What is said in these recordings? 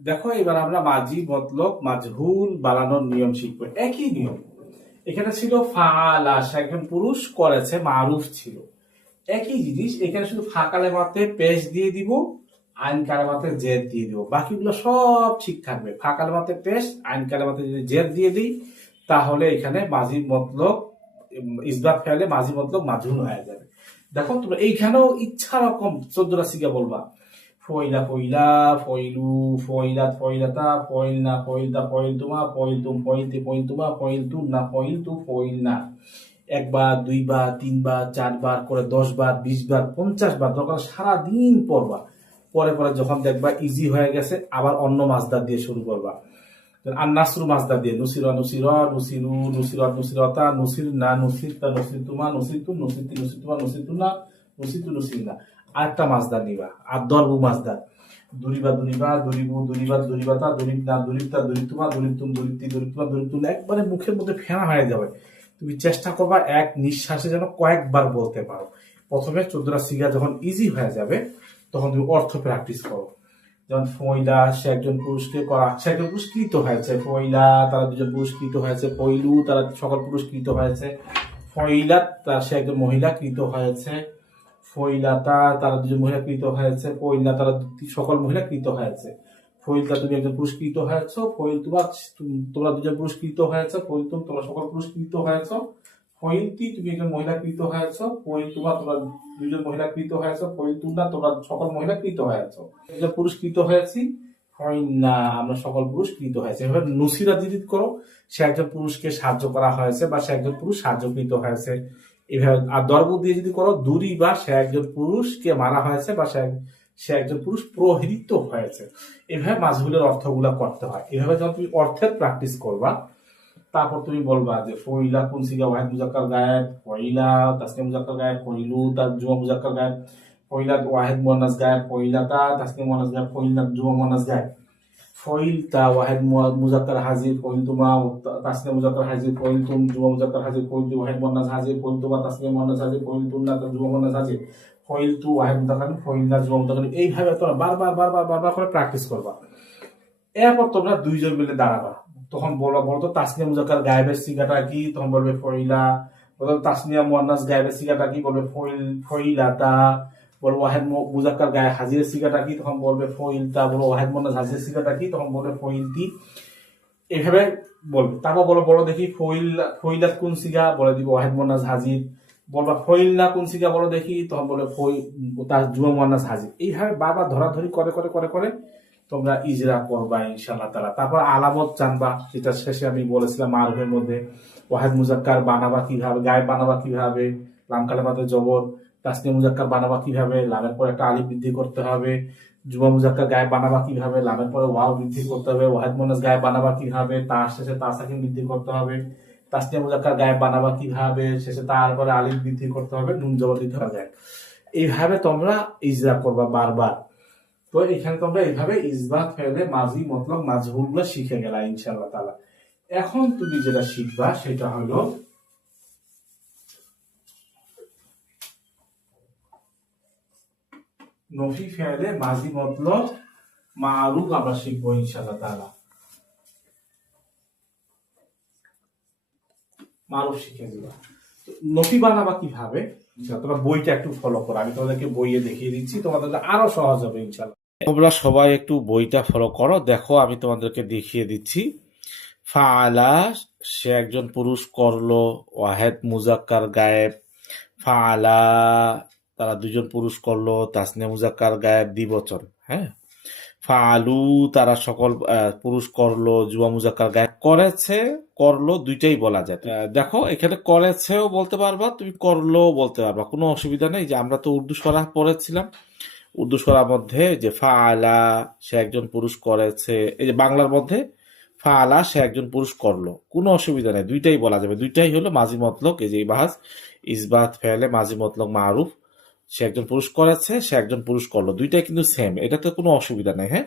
দেখো এবার আমরা মাঝি মতলব মাজহুল বানানোর নিয়ম শিখবো। একই নিয়ম এখানে ছিল, ফাআলা সে একজন পুরুষ করেছে, মারুফ ছিল। একই জিনিস এখানে শুধু ফা কালেমাতে পেশ দিয়ে দিব, আইন কালেমাতে জেদ দিয়ে দিব, বাকিগুলো সব ঠিক থাকবে। ফা কালেমাতে পেশ, আইন কালেমাতে যদি জেদ দিয়ে দিই তাহলে এখানে মাঝি মতলব ইসবাত ফেলে মাঝি মতলব মাজহুল হয়ে যাবে। দেখো তোমরা এইখানেও ইচ্ছা রকম 14টা সিগা বলবা। ফইলা ফইলা, ফইলু, ফইলাত ফইলাতা, ফইলনা ফইলতা, ফইলতুমা, ফইলতুম, ফইলতি ফইলতুমা, ফইলতুনা, ফইলতু, ফইলনা। একবার, দুইবার, তিনবার, চারবার করে 10 বার, 20 বার, 50 বার দরকার সারাদিন পড়বা। পরে পরে যখন দেখবা ইজি হয়ে গেছে আবার অন্য মাছদার দিয়ে শুরু করবা। আর নাসরু মাছদার দিয়ে নুসিরা নুসিরা, নুসিরু, নুসিরাত নুসিরাতা, নুসির না, নুসিরতা, নুসিরতুমা, নুসিরতু, নুসিরতি, নুসিরতুমা, নুসিরতুনা, নুসিরতু, নুসিরনা। আরেকটা মাছদার নিবা, আর দরবু মাছদার। দুরিবা দুরিবা, দুরিবু, দুরিবা, দুরিবাতা, দুরিবনা, দুরিবতা, দুরিতুমা, দুরিতুম, দুরিতি, দুরিতুমা, দুরিতুম, একবারে মুখের মধ্যে ফেনা হয়ে যাবে। তুমি চেষ্টা করবা এক নিঃশ্বাসে যেন কয়েকবার বলতে পারো। প্রথমে 14টা সিগা যখন ইজি হয়ে যাবে তখন তুমি অর্থ প্র্যাকটিস করো। যেমন ফইলা সে একজন পুরুষকে করা, সে একজন পুরস্কৃত হয়েছে। ফইলা তারা দুজন পুরস্কৃত হয়েছে। ফইলু তারা সকল পুরস্কৃত হয়েছে। ফইলাত তার সে একজন মহিলা কৃত হয়েছে। ফইলাতা তারা দুজন মহিলা কৃত হয়েছে। ফইলা তারা সকল মহিলা কৃত হয়েছে। ফইলতা তুমি একজন পুরস্কৃত হয়েছ। ফইল তোমার তোমরা দুজন পুরস্কৃত হয়েছে। ফইল তোমরা সকল পুরস্কৃত হয়েছ। ফইলতি তুমি একজন মহিলা কৃত হয়েছ। ফইল তোমরা দুজন মহিলা কৃত হয়েছ। ফইল তুমরা তোমরা সকল মহিলা কৃত হয়েছ। একজন পুরস্কৃত হয়েছি। না আমরা সকল পুরুষ কৃত হয়েছে। এভাবে নুসিরা জিরিত করো, সে একজন পুরুষকে সাহায্য করা হয়েছে বা সে একজন পুরুষ সাহায্যকৃত হয়েছে। এভাবে আর দরব দিয়ে যদি করো, দুরি বা সে একজন পুরুষকে মারা হয়েছে বা সে একজন পুরুষ প্রহৃত হয়েছে। এভাবে মাছগুলোর অর্থগুলা করতে হয়। এভাবে যখন তুমি অর্থের প্র্যাকটিস করবা তারপর তুমি বলবা যে ফইলা কোন সিগা ওয়াহিদ মুজাক্কার গায়েব, ফইলা তাসনিয়া মুজাক্কার গায়েব, ফইলু তার জুমা মুজাক্কার গায়েব, ফইলা ওয়াহিদ মুয়ান্নাস গায়েব, ফইলাতা তাসনিয়া মুয়ান্নাস গায়েব, ফইলা জুমা মুয়ান্নাস গায়েব। ফইলতা ওয়াহিদ মুজাক্কার হাজির, ফইলতুমা তাসনিয়া মুজাক্কার হাজির, ফইলতুম জুমা মুজাক্কার হাজির, ফইলতু ওয়াহিদ মুয়ান্নাস হাজির, ফইলতুমা তাসনিয়া মুয়ান্নাস হাজির, ফইলতুন্না জুমা মুয়ান্নাস হাজির, ফইলতু ওয়াহিদ মুজাক্কার, ফইলনা জুমা মুজাক্কার। এইভাবে তোমরা বারবার বারবার বারবার করে প্র্যাকটিস করবা। এরপর তোমরা দুইজন মিলে দাঁড়াবা। তখন বলতো তাসনিয়া মুজাক্কার গায়েবের সিগাটা কি, তখন বলবে ফইলা। বলতো তাসনিয়া মুয়ান্নাস গায়েবের সিগাটা কি, বলবে ফইলাতা। বলবো ওয়াহেদ মুজাক্কার গায়ে হাজিরের সিগাটা কি, তখন বলবে ফইলতা। বলবো ওয়াহেদ মুয়ান্নাস হাজিরের সিগাটা কি, তখন বলবে ফইলতি। এভাবে বলবে। তারপর বলো দেখি ফইলাত কোন সিগা, বলে দিব ওয়াহেদ মুয়ান্নাস হাজির। বলবা ফইলনা কোন সিগা বলো দেখি, তখন বলে তার জুমা মুয়ান্নাস হাজির। এইভাবে বারবার ধরাধরি করে করে করে করে তোমরা ইজরা করবা ইনশাআল্লাহ তাআলা। তারপর আলামত জানবা, যেটা শেষে আমি বলেছিলাম মারুফের মধ্যে ওয়াহিদ মুজাক্কার বানাবা কিভাবে, গায়েব বানাবা কিভাবে, লাম কালেমাতে জবর। তাসনিয়া মুজাক্কার বানাবা কিভাবে, লামের পরে একটা আলিফ বৃদ্ধি করতে হবে। জুমা মুজাক্কার গায়েব বানাবা কিভাবে, লামের পরে ওয়াও বৃদ্ধি করতে হবে। ওয়াহিদ মুয়ান্নাস গায়েব বানাবা কিভাবে, তার শেষে তা সাকিন বৃদ্ধি করতে হবে। তাসনিয়া মুজাক্কার গায়েব বানাবা কিভাবে, শেষে তারপরে আলিফ বৃদ্ধি করতে হবে, নুন জবর দিতে হবে। এইভাবে তোমরা ইজরা করবা বারবার। তো এখানে তোমরা এইভাবে ইসবাত ফেলে মাজি মতলব মাজহুল গুলো শিখে গেলা ইনশাআল্লাহ তাআলা। এখন তুমি যেটা শিখবা সেটা হলো নফি ফেলে মাজি মতলব মারুফ আমরা শিখবো ইনশাআল্লাহ তাআলা। মারুফ শিখে দিবা। নফি বানাবা কিভাবে তোমরা বইটা একটু ফলো করো, আমি তোমাদেরকে বইয়ে দেখিয়ে দিচ্ছি, তোমাদের আরো সহজ হবে ইনশাআল্লাহ। তোমরা সবাই একটু বইটা ফলো করো, দেখো আমি তোমাদেরকে দেখিয়ে দিচ্ছি। ফাআলা সে একজন পুরুষ করলো, ওয়াহেদ মুজাক্কার গায়েব। ফাআলা তারা দুজন পুরুষ করলো, তাসনিয়া মুজাক্কার গায়েব দ্বিবচন। হ্যাঁ, ফাআলু তারা সকল পুরুষ করলো, জুমা মুজাক্কার গায়েব। করেছে করলো দুইটাই বলা যায়। দেখো এখানে করেছেও বলতে পারবা, তুমি করলো বলতে পারবা, কোনো অসুবিধা নেই। যে আমরা তো উর্দু সরাহ পড়েছিলাম, উর্দু সরার মধ্যে যে ফাআলা সে একজন পুরুষ করেছে, এই যে বাংলার মধ্যে ফাআলা সে একজন পুরুষ করলো, কোনো অসুবিধা নেই, দুইটাই বলা যাবে। দুইটাই হলো মাজি মতলক। এই যে বাহাস ইসবাত ফেলে মাজি মতলক মারুফ, সে একজন পুরুষ করেছে, সে একজন পুরুষ করলো, দুইটাই কিন্তু সেম, এটাতে কোনো অসুবিধা নেই। হ্যাঁ,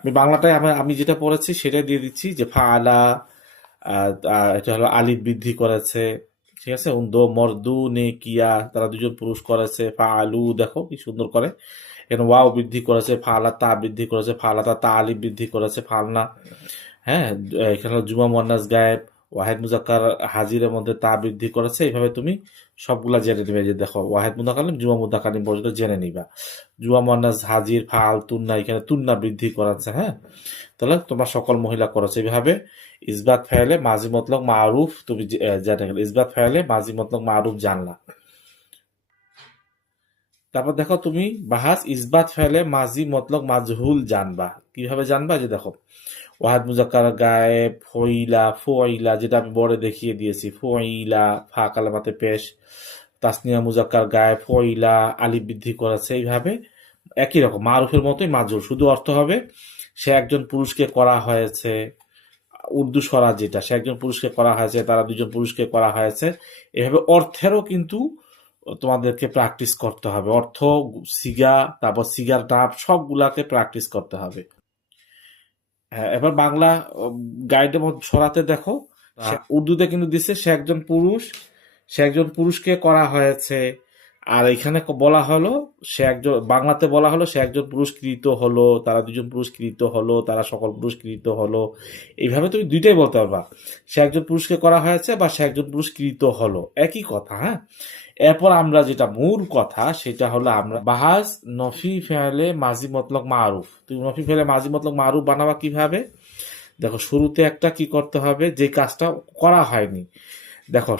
আমি বাংলাটায় আমি যেটা পড়েছি সেটা দিয়ে দিচ্ছি যে ফাআলা এটা হলো আলিফ বৃদ্ধি করেছে, ঠিক আছে। উন্দো মর্দু নে কিয়া তারা দুজন পুরুষ করেছে। ফাআলু দেখো কি সুন্দর করে। এখানে ওয়াও বৃদ্ধি করেছে, ফালা তা বৃদ্ধি করেছে, ফালাতা তা আলিফ বৃদ্ধি করেছে, ফালনা। হ্যাঁ, এখানে জুমা মুয়ান্নাস গায়েব, ওয়াহেদ মুজাক্কার হাজিরের মধ্যে তা বৃদ্ধি করেছে। এইভাবে তুমি সবগুলা জেনে নিবে। যে দেখো ওয়াহেদ মুতাকাল্লিম জুমা মুতাকাল্লিম পর্যন্ত জেনে নিবা। জুমা মুয়ান্নাস হাজির ফাল তুন্না, এখানে তুন্না বৃদ্ধি করেছে। হ্যাঁ, তাহলে তোমার সকল মহিলা করেছে। এইভাবে ইসবাত ফাইলে মাজি মতলক মারুফ তুমি জেনে গেলে। ইসবাত ফাইলে মাজি মতলক মারুফ জানলা। তারপর দেখো তুমি বাহাস ইসবাত ফাইলে মাজি মতলক মাজহুল জানবা। কিভাবে জানবা? যে দেখো ওয়াহাদ মুজাক্কার গায়েব, ফইলা ফইলা, যেটা আমি বড়ে দেখিয়ে দিয়েছি, ফইলা ফা কালামাতে পেশ, তাসনিয়া মুজাক্কার গায়েব, ফইলা আলিফ বৃদ্ধি করেছে। এইভাবে একই রকম মারুফের মতোই মাজহুল, শুধু অর্থ হবে সে একজন পুরুষকে করা হয়েছে। উর্দু স্বরাজ যেটা, সে একজন পুরুষকে করা হয়েছে, তারা দুজন পুরুষকে করা হয়েছে। এভাবে অর্থেরও কিন্তু তোমাদেরকে প্র্যাকটিস করতে হবে। অর্থ, সিগা, তারপর সিগার ডাব সবগুলাকে প্র্যাকটিস করতে হবে। হ্যাঁ, এবার বাংলা গাইডের মধ্যে সরাতে দেখো, উর্দুতে কিন্তু দিচ্ছে সে একজন পুরুষ, সে একজন পুরুষকে করা হয়েছে। আর এখানে বলা হলো সে একজন, বাংলাতে বলা হলো সে একজন পুরস্কৃত হলো, তারা দুজন পুরস্কৃত হলো, তারা সকল পুরস্কৃত হলো। এইভাবে তুমি দুইটাই বলতে পারবা, সে একজন পুরুষকে করা হয়েছে বা সে একজন পুরস্কৃত হলো, একই কথা। হ্যাঁ, এরপর আমরা যেটা মূল কথা সেটা হলো আমরা বাহাস নফি ফেলে মাজি মতলক মারুফ। তুমি নফি ফেলে মাজি মতলক মারুফ বানাবা কিভাবে? দেখো শুরুতে একটা কি করতে হবে, যে কাজটা করা হয়নি। দেখো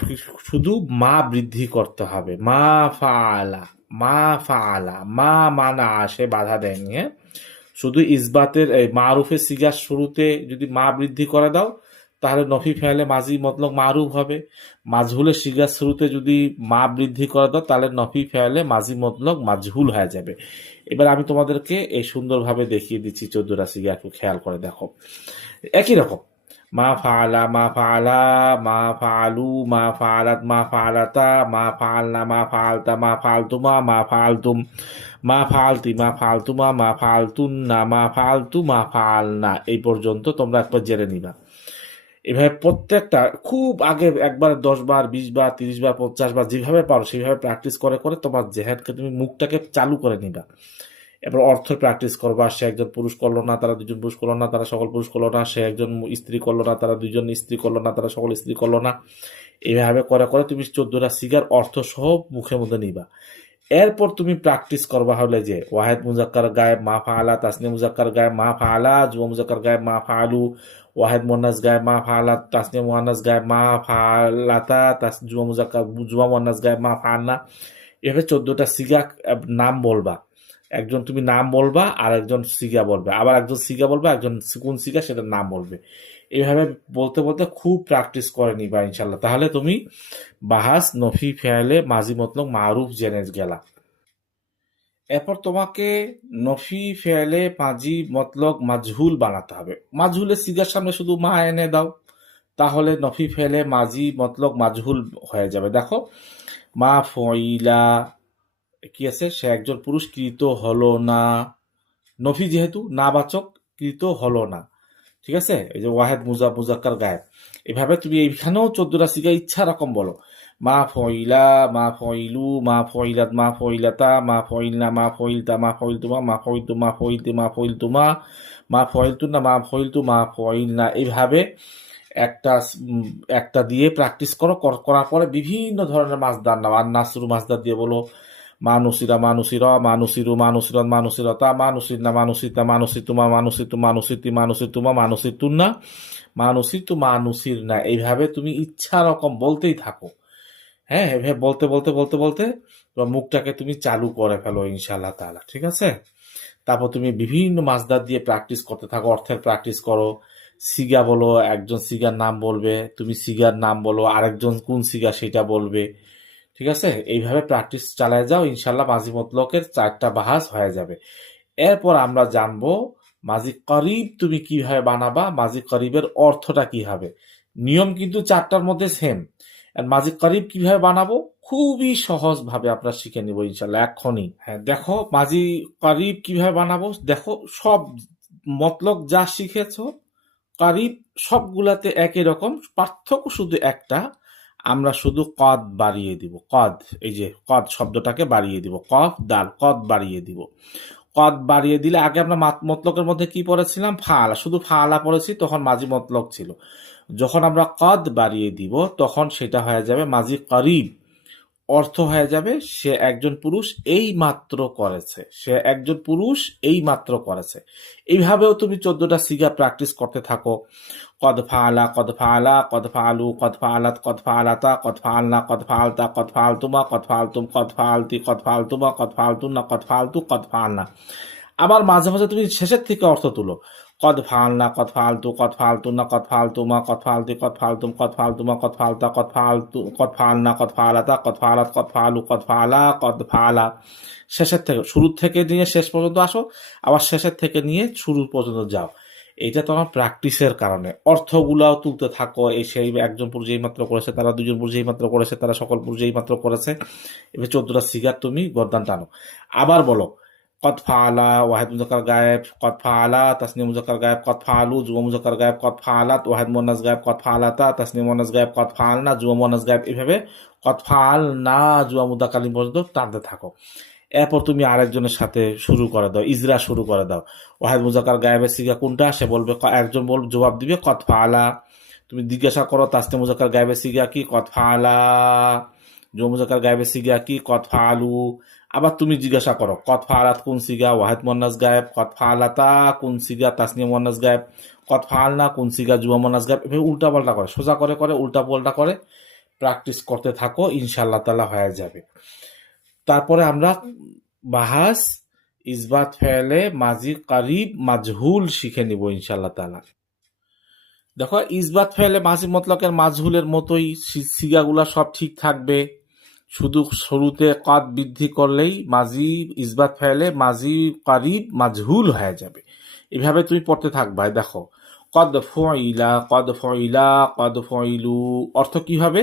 শুধু মা বৃদ্ধি করতে হবে, মা ফাআলা, মা ফাআলা, মা মানা আসে বাধা দেয়নি। হ্যাঁ, শুধু ইসবাতের এই মারুফের সিগার শুরুতে যদি মা বৃদ্ধি করে দাও তাহলে নফি ফেলে মাজি মতলক মারুফ হবে। মাজহুলের সিগার শুরুতে যদি মা বৃদ্ধি করে দাও তাহলে নফি ফেলে মাজি মতলক মাজহুল হয়ে যাবে। এবার আমি তোমাদেরকে এই সুন্দরভাবে দেখিয়ে দিচ্ছি 14টা সিগা, একটু খেয়াল করে দেখো। একই রকম মা ফাআলা, মা ফাআলা, মা ফাআলু, মা ফাআলাত, মা ফাআলাতা, মা ফাআলনা, মা ফাআলতা, মা ফাআলতুমা, মা ফাআলতুম, মা ফাআলতি, মা ফাআলতুমা, মা ফাআলতুন্না, মা ফাআলতু, মা ফাআলনা। এই পর্যন্ত তোমরা একবার জেনে নিবা। এভাবে প্রত্যেকটা খুব আগে একবার 10 বার, 20 বার, 30 বার, 50 বার যেভাবে পারো সেভাবে প্র্যাকটিস করে করে তোমার জেহাদকে তুমি মুখটাকে চালু করে নিবা। এবার অর্থ প্র্যাকটিস করবা, সে একজন পুরুষ করলো না, তারা দুজন পুরুষ করলো না, তারা সকল পুরুষ করলো না, সে একজন স্ত্রী করলো না, তারা দুজন স্ত্রী করলো না, তারা সকল স্ত্রী করলো না। এইভাবে করে করে তুমি 14টা সিগার অর্থ সহ মুখের মধ্যে নিবা। এরপর তুমি প্র্যাকটিস করবা হলে যে ওয়াহেদ মুজাক্কার গায়েব মা ফাআলা, তাসনিয়া মুজাক্কার গায়েব মা ফাআলা, জুমা মুজাক্কার গায়েব মা ফাআলু, ওয়াহেদ মুয়ান্নাস গায়েব মা ফাআলা, তাসনিয়া মুয়ান্নাস গায়েব মা ফাআলাতা, জুমা মুয়ান্নাস গায়েব মা ফাআলনা। এভাবে 14টা সিগা নাম বলবা। একজন তুমি নাম বলবা, আর একজন সিগা বলবে, আবার একজন সিগা বলবে, একজন কোন সিগা সেটার নাম বলবে। এইভাবে বলতে বলতে খুব প্র্যাকটিস করে নিবা ইনশাল্লাহ। তাহলে তুমি বাহাস নফি ফেলে মাজি মতলক মারুফ জেনে গেলা। এরপর তোমাকে নফি ফেলে মাজি মতলক মাজহুল বানাতে হবে। মাজহুলের সিগার সামনে শুধু মা এনে দাও, তাহলে নফি ফেলে মাজি মতলক মাজহুল হয়ে যাবে। দেখো মা ফইলা কি আছে, সে একজন পুরস্কৃত হলো না, নফি যেহেতু নাবাচক, কৃত হলো না। ঠিক আছে, এই যে ওয়াহেদ মুজাক্কার গায়েব। এভাবে তুমি এইখানেও 14টা সিগা ইচ্ছা রকম বলো। মা ফইলা, মা ফইলু, মা ফইলাত, মা ফইলাতা, মা ফইলনা, মা ফইলতা, মা ফইলতুমা, মা ফইলতু, মা ফইলতে, মা ফইলতুমা, মা ফইলতুনা, মা ফইলতু, মা ফইলনা। এইভাবে একটা একটা দিয়ে প্র্যাকটিস করো। করার পরে বিভিন্ন ধরনের মাছদার নাও। আর নাসরু মাছদার দিয়ে বলো মানুসিরা, মানুসিরা, মানুসিরু, মানুসিরত, মানুসিরতা, মানুসিরনা, মানুসিতা, মানুসিতুমা, মানুসিতু, মানুসিতি, মানুসিতুমা, মানুসিতুন্না, মানুসিতু, মানুসিরনা। এইভাবে তুমি ইচ্ছা রকম বলতেই থাকো। হ্যাঁ, এভাবে বলতে বলতে বলতে বলতে তোমার মুখটাকে তুমি চালু করে ফেলো ইনশাআল্লাহ তাআলা। ঠিক আছে, তারপর তুমি বিভিন্ন মাছদার দিয়ে প্র্যাকটিস করতে থাকো, অর্থের প্র্যাকটিস করো। সিগা বলো, একজন সিগার নাম বলবে, তুমি সিগার নাম বলো, আরেকজন কোন সিগা সেটা বলবে। ঠিক আছে, এইভাবে প্র্যাকটিস চালায় যাও, ইনশাল্লাহ মাজি মতলকের 4টা বাহাস হয়ে যাবে। এরপর আমরা জানবো মাজি করিব তুমি কিভাবে বানাবা, মাজি করিবের অর্থটা কি হবে। নিয়ম কিন্তু 4টার মধ্যে সেম। মাজি করিব কিভাবে বানাবো খুবই সহজ ভাবে আমরা শিখে নিব ইনশাল্লাহ এখনই। হ্যাঁ, দেখো মাজি করিব কিভাবে বানাবো। দেখো সব মতলক যা শিখেছো করিব সবগুলাতে একই রকম, পার্থক্য শুধু একটা, আমরা শুধু কদ বাড়িয়ে দিব। কদ, এই যে কদ শব্দটাকে বাড়িয়ে দিব, কফ দাল, কদ বাড়িয়ে দিব। কদ বাড়িয়ে দিলে, আগে আমরা মতলকের মধ্যে কি পড়েছিলাম? ফাআলা, শুধু ফাআলা পড়েছি, তখন মাজি মতলক ছিল। যখন আমরা কদ বাড়িয়ে দিব তখন সেটা হয়ে যাবে মাজি করিব, অর্থ হয়ে যাবে সে একজন পুরুষ এই মাত্র করেছে, সে একজন পুরুষ এই মাত্র করেছে। এইভাবেও তুমি 14টা সিগা প্র্যাকটিস করতে থাকো। কদ ফাআলা, কদ ফাআলা, কদ ফাআলু, কদ ফাআলাত, কদ ফাআলাতা, কদ ফাআলনা, কদ ফাআলতা, কদ ফাআলতুমা, কদ ফাআলতুম, কদ ফাআলতি, কদ ফাআলতুমা, কদ ফাআলতুন্না, কদ ফাআলতু, কদ ফাআলনা। আবার মাঝে মাঝে তুমি শেষের থেকে অর্থ তুলো। কদ ফাআলনা, কদ ফাআলতু, কদ ফাআলতুন্না, কদ ফাআলতুমা, কদ ফাআলতি, কদ ফাআলতুম, কদ ফাআলতুমা, কদ ফাআলতা, কদ ফাআলতু, কদ ফাআলনা, কদ ফাআলাতা, কদ ফাআলাত, কদ ফাআলু, কদ ফাআলা, কদ ফাআলা। শেষের থেকে, শুরু থেকে নিয়ে শেষ পর্যন্ত আসো, আবার শেষের থেকে নিয়ে শুরু পর্যন্ত যাও। এটা তোমার প্র্যাকটিসের কারণে। অর্থগুলাও তুলতে থাকো। এই সেই একজন পুরুষ এই মাত্র করেছে, তারা দুজন পুরুষ এই মাত্র করেছে, তারা সকল পুরুষ এই মাত্র করেছে। এবার 14টা সিগার তুমি গর্দান টানো। আবার বলো, কদ ফাআলা ওয়াহিদ মুজাক্কার গায়েব, কদ ফাআলা তাসনিয়া মুজাক্কার গায়েব, কদ ফাআলু জুমা মুজাক্কার গায়েব, কদ ফাআলাত ওয়াহিদ মুয়ান্নাস গায়েব, কদ ফাআলাতা তাসনিয়া মুয়ান্নাস গায়েব, কদ ফাআলনা জুমা মুয়ান্নাস গায়েব। এভাবে কদ ফাআলনা জুমা মুদাক্কালিম পর্যন্ত টানতে থাকো। এরপর তুমি আরেকজনের সাথে শুরু করে দাও, ইজরা শুরু করে দাও। ওয়াহিদ মুজাক্কার গায়েবের সিগা কোনটা? সে বলবে, একজন জবাব দিবে কদ ফাআলা। তুমি জিজ্ঞাসা করো তাসনিয়া মুজাক্কার গায়েবের সিগা কি? কদ ফাআলা। জুমা মুজাক্কার গায়েবের সিগা কি? কদ ফাআলু। আবার তুমি জিজ্ঞাসা করো কদ ফাআলাত কোন সিগা? ওয়াহিদ মুয়ান্নাস গায়েব। কদ ফাআলাতা কোন সিগা? তাসনিয়া মুয়ান্নাস গায়েব। কদ ফাআলনা কোন সিগা? জুমা মুয়ান্নাস গায়েব। এভাবে উল্টা পাল্টা করে, সোজা করে করে উল্টা পাল্টা করে প্র্যাকটিস করতে থাকো, ইনশাআল্লাহ তাআলা হয়ে যাবে। তারপরে আমরা বাহাস, ইসবাত ফেলে, মাজি কারিব, মাজহুল শিখে নিব ইনশাআল্লাহ তাআলা। দেখো, ইসবাত ফেলে মাজি মতলকের মাজহুলের মতোই সিগাগুলা সব ঠিক থাকবে। শুধু শুরুতে কদ বৃদ্ধি করলেই মাজি ইসবাত ফেলে মাজি কারিব মাজহুল হয়ে যাবে। এভাবে তুমি পড়তে থাকবা। দেখো, কদ ফুইলা, কদ ফুইলা, কদ ফুইলু, অর্থ কি হবে?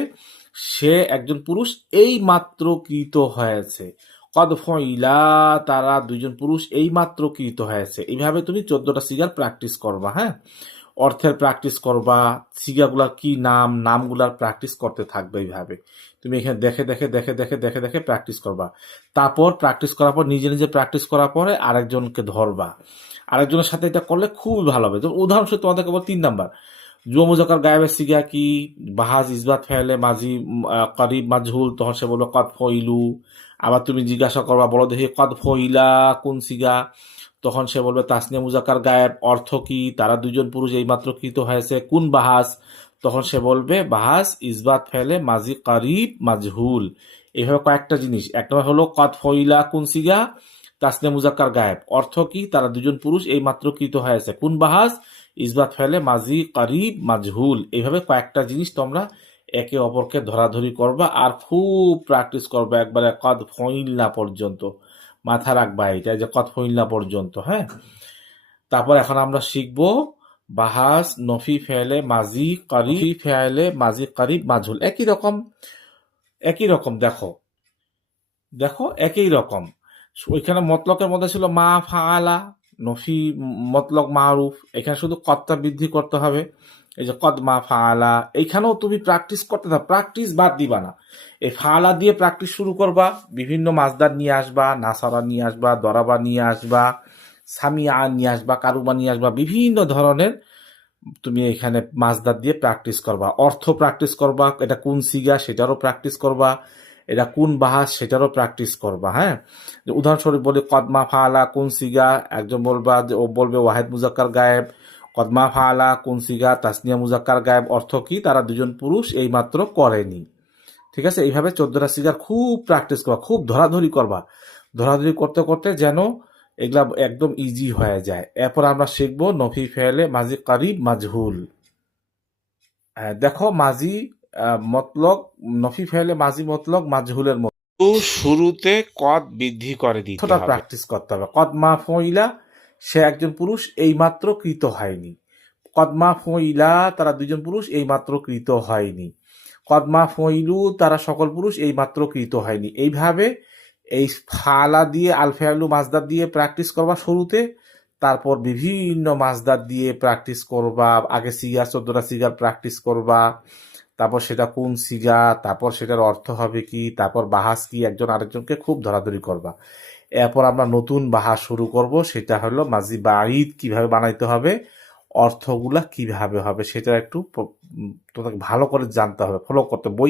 সে একজন পুরুষ এই মাত্র কৃত হয়েছে। কদ ফুইলা, তারা দুইজন পুরুষ এই মাত্র কৃত হয়েছে। এইভাবে তুমি 14টা সিগার প্র্যাকটিস করবা। হ্যাঁ, অর্থের প্র্যাকটিস করবা, সিগাগুলার কি নাম, নামগুলার প্র্যাকটিস করতে থাকবে। এইভাবে তুমি এখানে দেখে দেখে দেখে দেখে দেখে দেখে প্র্যাকটিস করবা। তারপর প্র্যাকটিস করার পর নিজে নিজে প্র্যাকটিস করার পরে আরেকজনকে ধরবা। আরেকজনের সাথে এটা করলে খুবই ভালো হবে। যেমন উদাহরণস্বরূপ তোমাদেরকে বল 3 নাম্বার, জুয়া মুজাক্কার গায়েবের সিগা কি? বাহাজ ইসবাত ফেলে মাজি করিব মাজহুল, তখন সে বলবে কদ ফইলু। আবার তুমি জিজ্ঞাসা করবা, বলো দেখি কদ ফইলা কোন সিগা? তখন সে বলবে তাসনিয়া মুজাক্কার গায়েব, অর্থ কি? তারা দুজন পুরুষ এইমাত্র কৃত হয়েছে। কোন বাহাস? তখন সে বলবে বাহাস ইসবাত ফেলে মাজি করিব মাজহুল। এইভাবে কয়েকটা জিনিস। এক নম্বর হলো কদ ফইলা কোন সিগা? তাসনিয়া মুজাক্কার গায়েব, অর্থ কি? তারা দুজন পুরুষ এই মাত্র কৃত হয়েছে। কোন বাহাস? ইসবাত ফেলে মাজি করিব মাজহুল। এইভাবে কয়েকটা জিনিস তোমরা একে অপরকে ধরাধরি করবা আর খুব প্র্যাকটিস করবা, একবারে কদ ফইলা পর্যন্ত। মাথা রাখবা এটা, যে কদ ফইলা পর্যন্ত। হ্যাঁ, তারপর এখন আমরা শিখবো বাহাস নফি ফেলে মাজি করিব, ফেলে মাজি করিব মাজহুল। একই রকম, একই রকম। দেখো দেখো একই রকম। ওইখানে মতলকের মধ্যে ছিল মা ফাআলা, নফি মতলক মারুফ। এখানে শুধু কদটা বৃদ্ধি করতে হবে। এই যে কদ মা ফাআলা, এইখানেও তুমি প্র্যাকটিস করতে থাকো, প্র্যাকটিস বাদ দিবা না। এই ফাআলা দিয়ে প্র্যাকটিস শুরু করবা, বিভিন্ন মাজদার নিয়ে আসবা, নাসারা নিয়ে আসবা, দরাবা নিয়ে আসবা, সামিয়া নিয়ে আসবা, কারুবা নিয়ে আসবা, বিভিন্ন ধরনের তুমি এখানে মাজদার দিয়ে প্র্যাকটিস করবা। অর্থ প্র্যাকটিস করবা, এটা কোন সিগা সেটারও প্র্যাকটিস করবা, এটা কোন বাহাস সেটারও প্র্যাকটিস করবা। হ্যাঁ, উদাহরণস্বরূপ বলি কদমা ফাআলা কোন সিগা, একজন বলবা যে ও বলবে ওয়াহিদ মুজাক্কার গায়েব। কদমা ফাআলা কোন সিগা? তাসনিয়া মুজাক্কার গায়েব, অর্থ কি? তারা দুজন পুরুষ এই মাত্র করেনি। ঠিক আছে, এইভাবে 14টা সিগার খুব প্র্যাকটিস করবা, খুব ধরাধরি করবা। ধরাধরি করতে করতে যেন এগুলা একদম ইজি হয়ে যায়। এরপর আমরা শিখবো নফি ফেলে মাজি করিব মাজহুল। দেখো, মাজি মতলক, নফি ফেলে মাজি মতলক মাজহুলের মতো শুরুতে কদ বৃদ্ধি করে দিতে হবে, প্র্যাকটিস করতে হবে। কদমা ফইলা, সে একজন পুরুষ এই মাত্র কৃত হয়নি। কদমা ফইলা, তারা দুজন পুরুষ এই মাত্র কৃত হয়নি। কদমা ফইলু, তারা সকল পুরুষ এই মাত্র কৃত হয়নি। এইভাবে এই ফালা দিয়ে আল ফেয়ালু মাজদার দিয়ে প্র্যাকটিস করবা শুরুতে, তারপর বিভিন্ন মাজদার দিয়ে প্র্যাকটিস করবা। আগে সিগা 14টা সিগার প্র্যাকটিস করবা, তারপর সেটা কোন সিগা, তারপর সেটার অর্থ হবে কি, তারপর বাহাস কি, একজন আরেকজনকে খুব ধরাধরি করবা। এরপর আমরা নতুন বাহা শুরু করব, সেটা হলো মাজি বাঈদ কিভাবে বানাইতে হবে, অর্থগুলা কিভাবে হবে সেটা একটু তোমাকে ভালো করে জানতে হবে, ফলো করতে বই